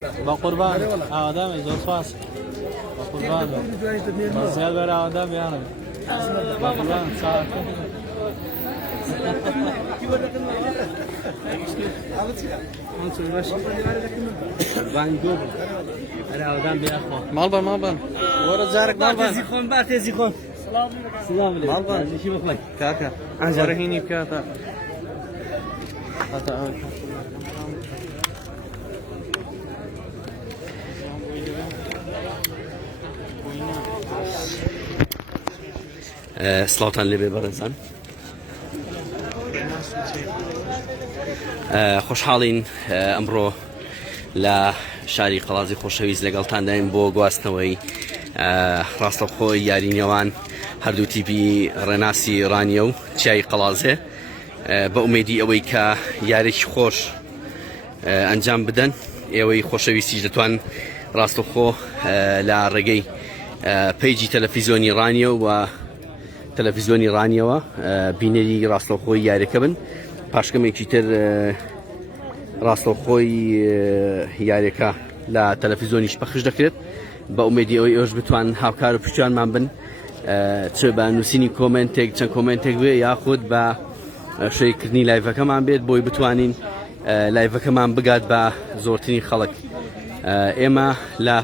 با قربان آدم زور فاس با قربان زیاد برای آدم بیانم با قربان ساعت مال بان ورا زارك مال بان تيزي خون سلام عليكم مال بان شي بخلك كاكا ورا هيني بكاتا سلاوتان لێ بێ بەڕێزان خۆشحاڵین ئەمڕۆ لە شاری قەڵازی خۆشەویست لەگەڵتان دایم بۆ گواستنەوەی ڕاستەوخۆی یارینەوان هەردوو تیپی ڕێناسی ڕانیە و چای قەڵازێ بە ئومێدی ئەوەی کە یارێکی خۆش ئەنجام بدەن ئێوەی خۆشەویستیش دەتوان ڕاستەوخۆ لە ڕێگەی پەیجی تەلەڤیزۆنی ڕانیە و تەلەڤیزۆنی ڕانیەوە بینەری ڕاستەوخۆی یاریەکە بن پاشکەمێکی تر ڕاستەوخۆی یاریەکە لە تەلەڤیزۆنیش پەخش دەکرێت بە ئومێدی ئەوەی ئێوەش بتوان هاوکار و پشتیوانمان بن چ بە نووسینی کۆمنتێک چەند کۆمنتێک بێ یاخود بە شەیکردنی لایڤەکەمان بێت بۆی بتوانین لایڤەکەمان بگات بە زۆرترین خەڵک ئێمە لە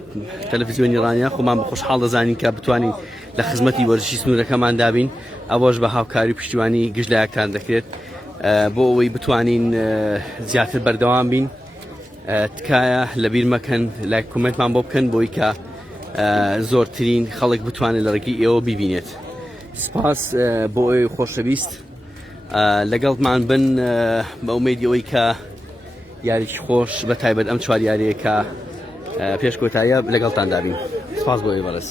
تەلەڤیزۆنی ڕانیا خۆمان بە خۆشحاڵ دەزانین کە بتوانین لە خزمەتی وەرزشی سنوورەکەمان دابین ئەوەش بە هاوکاری و پشتیوانی گشت لایەکتان دەکرێت بۆ ئەوەی بتوانین زیاتر بەردەوام بین تکایە لەبیر مەکەن لایک کۆمنتمان بۆ بکەن بۆی کە زۆرترین خەڵک بتوانێت لە ڕێگەی ئێوە ببینێت سپاس بۆ ئەوەی خۆشەویست لەگەڵمان بن بە ئومێدی ئەوەی کە یاریی خۆش بە تایبەت ئەم چوار یاریە کە پێش کۆتاییە لەگەڵتان دابین سپاس بۆ ئێوە بەڕێز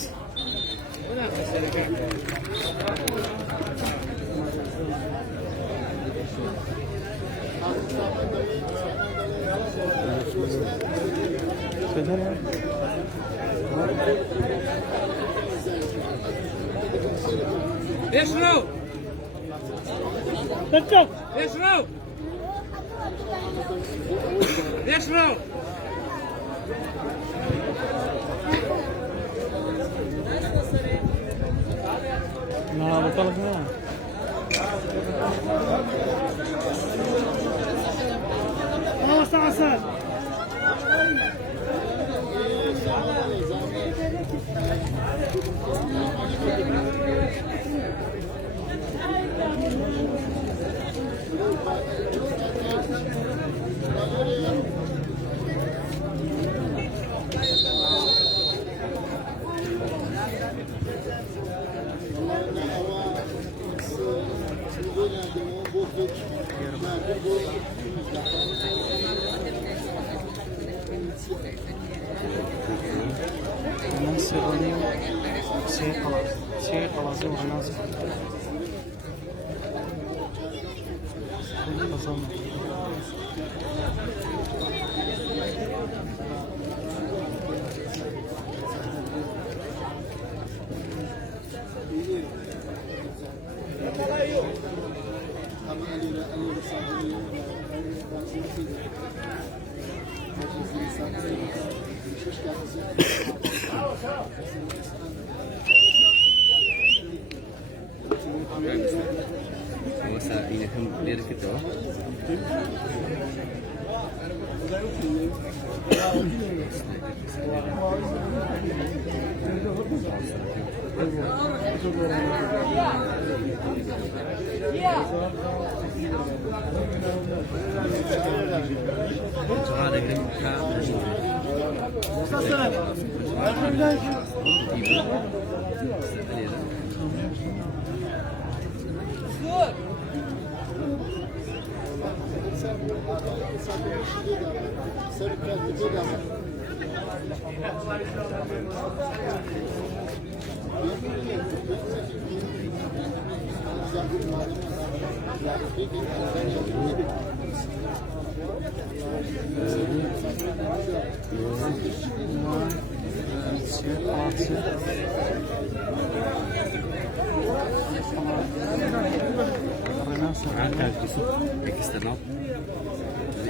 يشرو يشرو يشرو ما بطلق ما عسل شيء خلاص وناس وسائلهم ليركتوا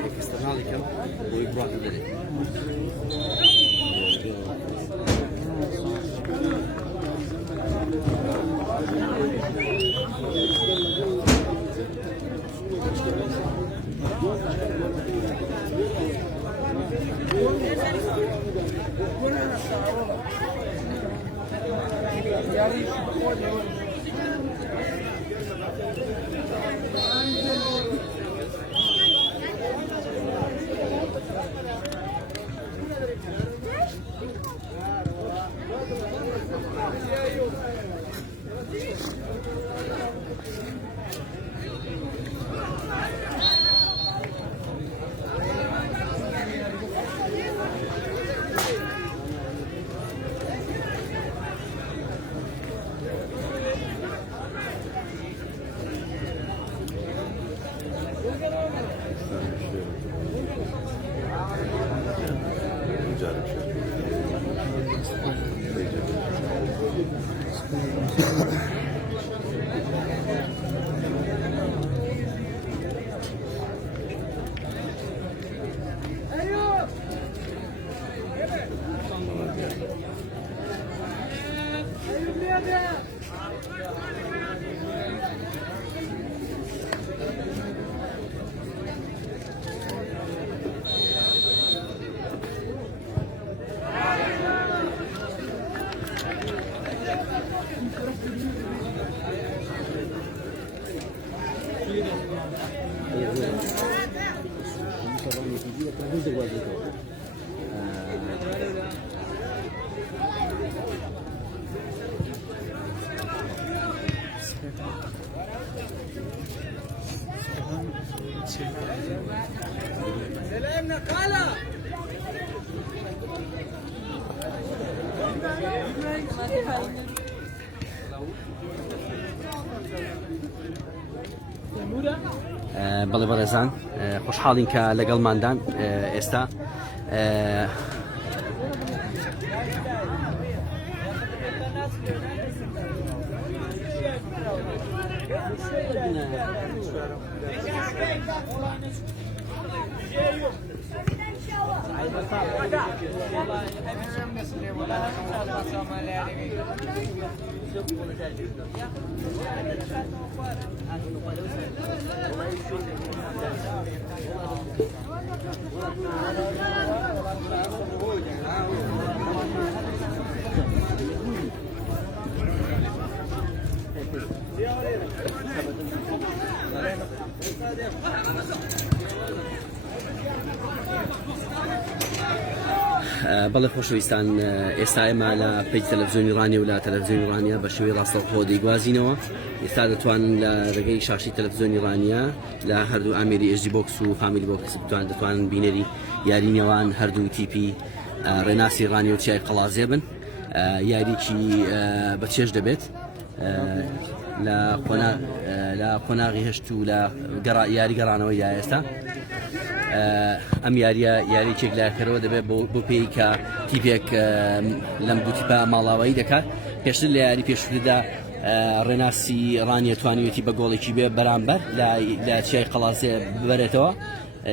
اكسترنال كم ويبرع ذلك بەڵێ بەڕێزان خۆشحاڵین کە لەگەڵماندان ئێستا بەڵێ خۆشەویستان ئێستا ئێمە لە پێی تەلەڤیزیۆنی ڕانیە و لە تەلەڤیزیۆنی ڕانیە بە شێوەی ڕاستەوخۆ دەیگوازینەوە. ئێستا دەتوانن لە ڕێگەی شاشی تەلەڤیزیۆنی ڕانیە لە هەردوو ئامێری ئێژدی بۆکس و فامیلی بۆکس دەتوانن بینەری یارینەوان هەردوو تیپی ڕێناسی ڕانی و چیای قەڵازێ بن. یاریکی بەچێش دەبێت لە قۆناغی هەشت و لە یاری گەڕانەوەی دا ئێستا ئەم یاریێک لاکەرەوە دەبێت بۆ پێی کە تیپێک لەم دوو تیپە ماڵاوایی دەکات. پێشتر لە یاری پێشودا ڕێناسی ڕانی توانیوێتی بە گۆڵێکی بێ بەرامبەر لە چیای قەڵازێ ببەرێتەوە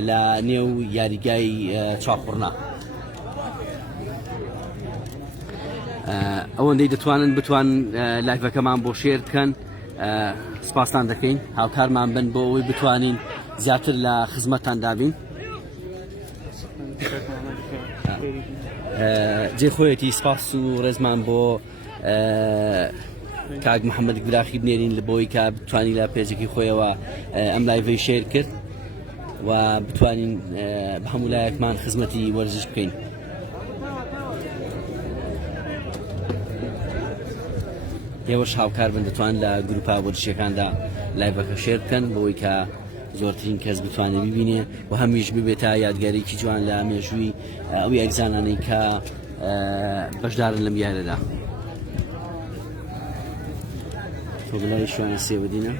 لە نێو یاریگای چاقڕنا. ئەوەندەی بتوان لایڤەکەمان بۆ شێر بکەن. سپاسان دەکەین، هاوکارمان بن بۆ ئەوەی بتوانین زیاتر لە خزمەتان دابین. جێ خۆیەتی سپاس و ڕێزمان بۆ کاک محەممەد گراخی بنێرین لە بۆی کە بتوانین لە پێجێکی خۆیەوە ئەم لایڤەی شێر کرد و بتوانین بە هەموو لایەکمان خزمەتی وەرزش بکەین. ئێوەش هاوکار بن دەتوان لە گروپا وەرزشیەکاندا لایڤەکە شێر بکەن بۆی کە زۆرترین کەس بتوانێت ببینێ و هەمیش ببێتە یادگاریکی جوان لە مێژووی ئەو یاریزانانەی کە بەشدارن لەم یارەدا. تۆ بڵای شوانە سێوەدینە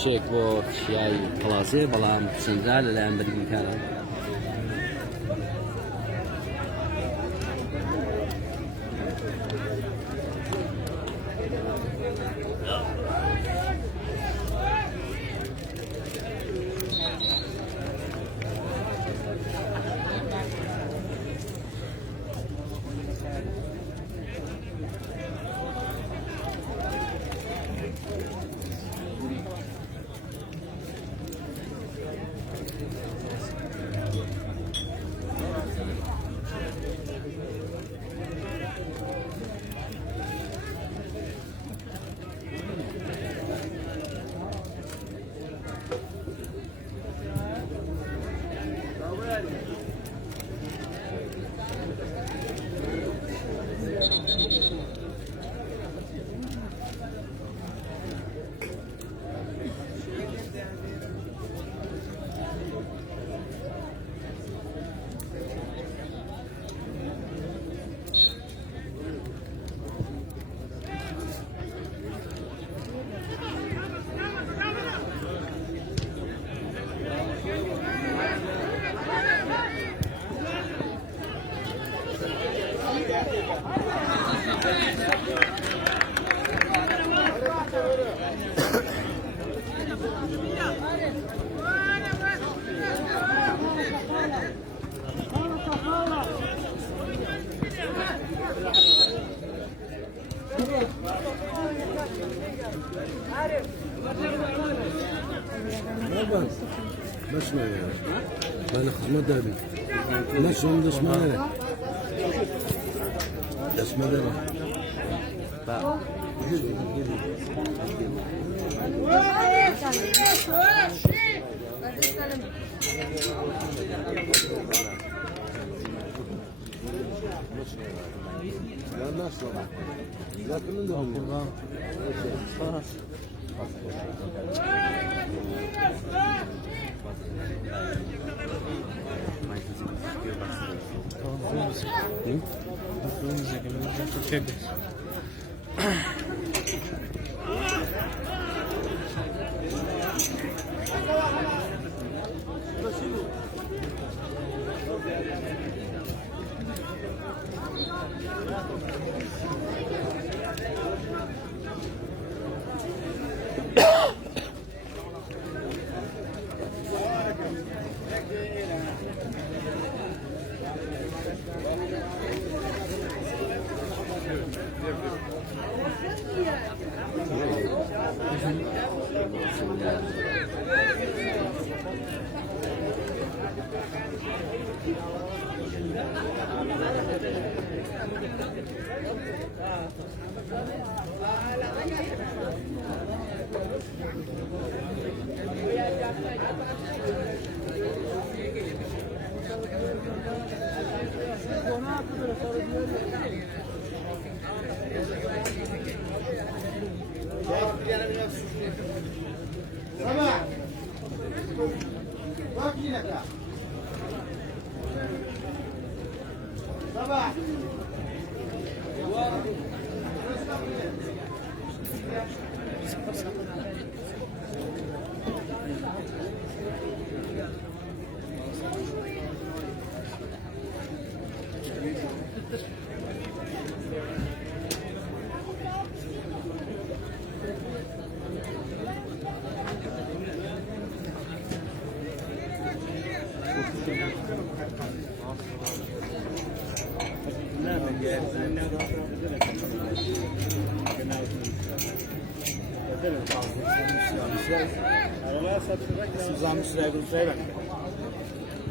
شێک بۆ شیای پڵاسێ بەڵام چەندرا لەلایەن بەرگریکانە بسمع يعني انا خدمة دابي نفسهم اسمها انا اسمها دابي لا الناس طبعا لكن عندهم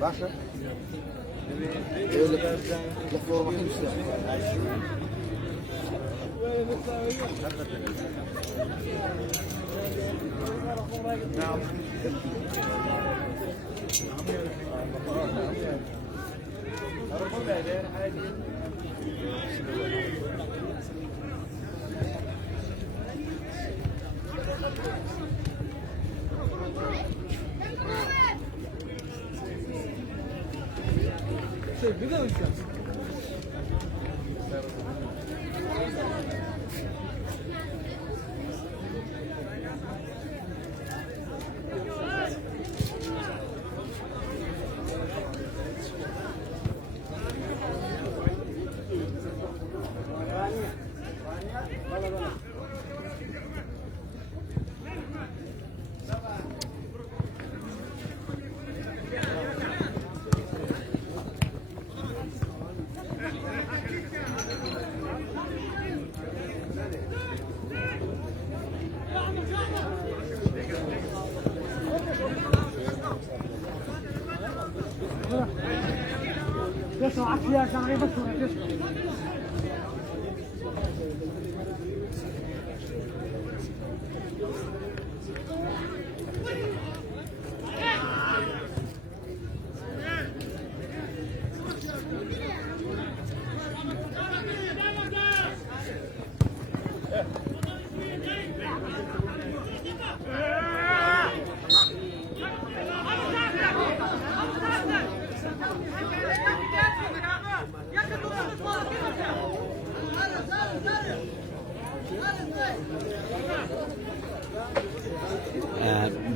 Başla. Öyle lafı bakayım size. Bir de uçacağız.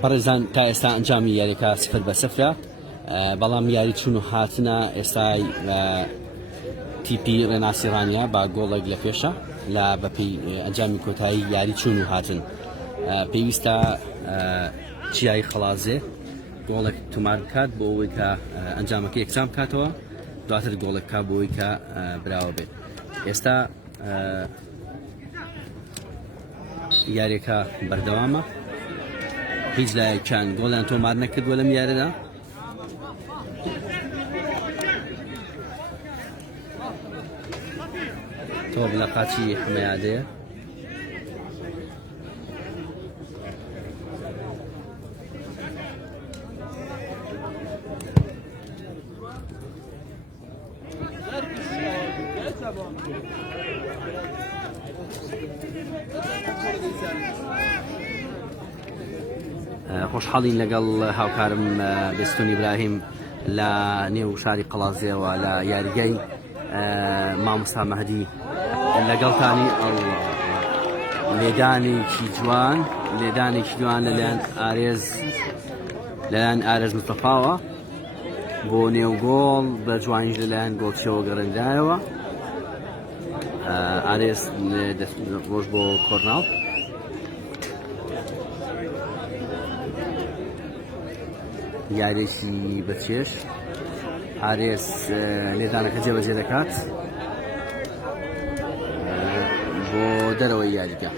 بەڕێزان تا ئێستا ئەنجامی یاریەکە 0-0 بەڵام یاری چوون و هاتنە ئێستای تیپی ڕێناسیڕانیا با گۆڵێک لە پێشە لە بەپی ئەنجامی کۆتایی یاری چوون و هاتن پێویستە چیایی خەڵازێ گۆڵێک تومار بکات بۆ ئەوەی کە ئەنجامەکە یەکسان بکاتەوە دواتر گۆڵێک کا بۆ ئەوەی کە براوە بێت ئێستا یاریەکە بەردەوامە هیچ لایەکیان گۆڵیان تۆمار نەکردووە لەم یاریدا تۆپ لە قاچی حمەیادەیە خۆشحاڵین لەگەڵ هاوکارم بێستون ئیبراهیم لە نێو شاری قەڵازیەوە لە یاریگەی مامۆستا مەهدی لەگەڵتانی لێدانێکی جوان لەلایەن ئارێز مستەفاوە بۆ نێو گۆڵ بە جوانیش لەلایەن گۆڵچیەوە گەڕێندرایەوە ئارێز ڕۆژ بۆ کۆرناڵ یاریێکی بەچێش ئارێز لێدانەکە جێبەجێ دەکات بۆ دەرەوەی یاریگە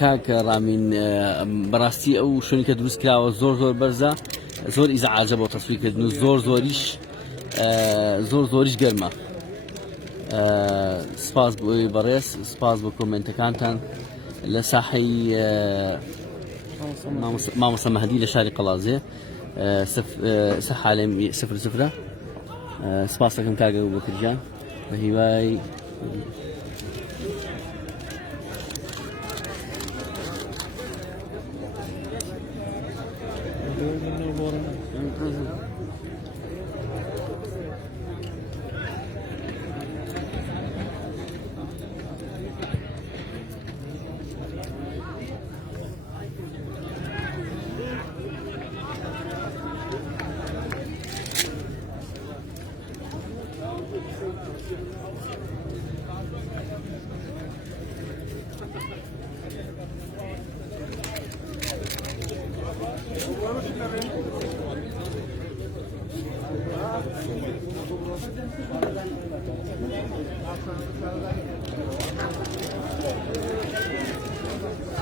کاک ڕامین بەڕاستی ئەو شوێنی کە دروست کراوە زۆر بەرزە زۆر ئیزعاجە بۆ تەسویرکردن و زۆریش گەرمە سپاس بۆ ئەوی بەڕێز سپاس بۆ کۆمنتەکانتان لە ساحەی مامۆستا مەهدی لە شاری قەڵازێ سەحالێم 0-0 سپاس دەکەم کاک ئەبوبەکرجان بە هیوای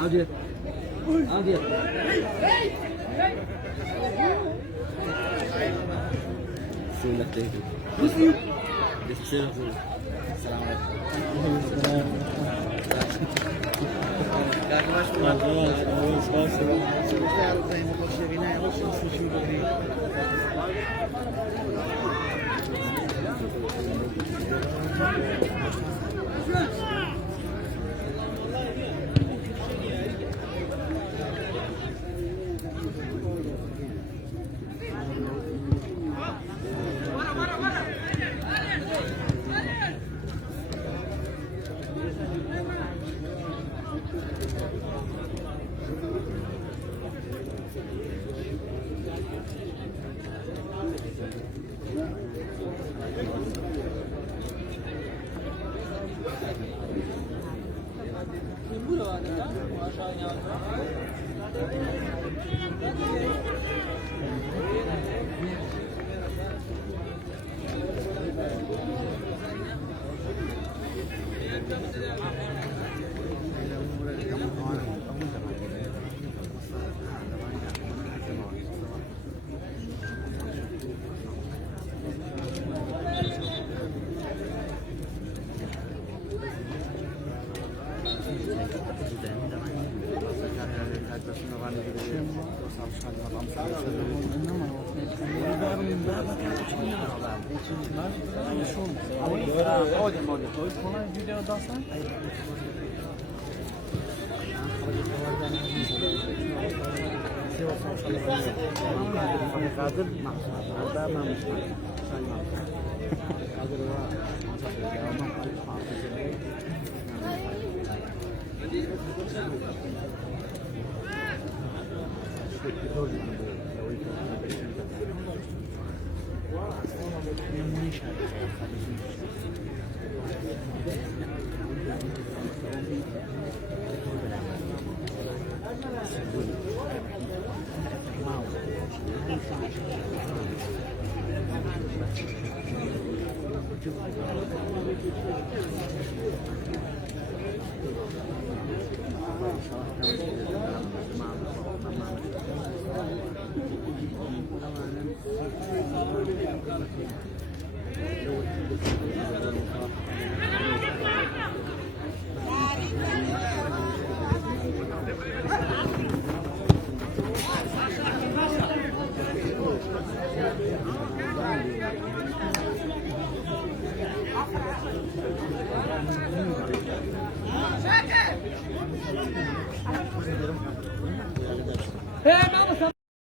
Hadi. Hadi. Hey,